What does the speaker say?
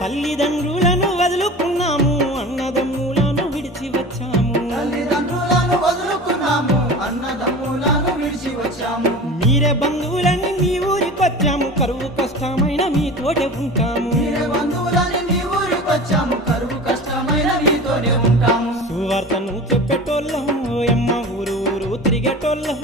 తల్లిదండ్రులను వదులుకున్నాము అన్నదమ్ములను విడిచి వచ్చాము తల్లిదండ్రులను వదులుకున్నాము అన్నదమ్ములను విడిచి వచ్చాము మీరే బంధువులని మీ ఊరికొచ్చాము కరువు కష్టమైన మీతోటే ఉంటాము మీరే బంధువులని మీ ఊరికొచ్చాము కరువు కష్టమైన మీతోనే ఉంటాము సువార్తను చెప్పేటోళ్ళం ఓయమ్మ ఊరు ఊరు తిరిగేటోళ్ళం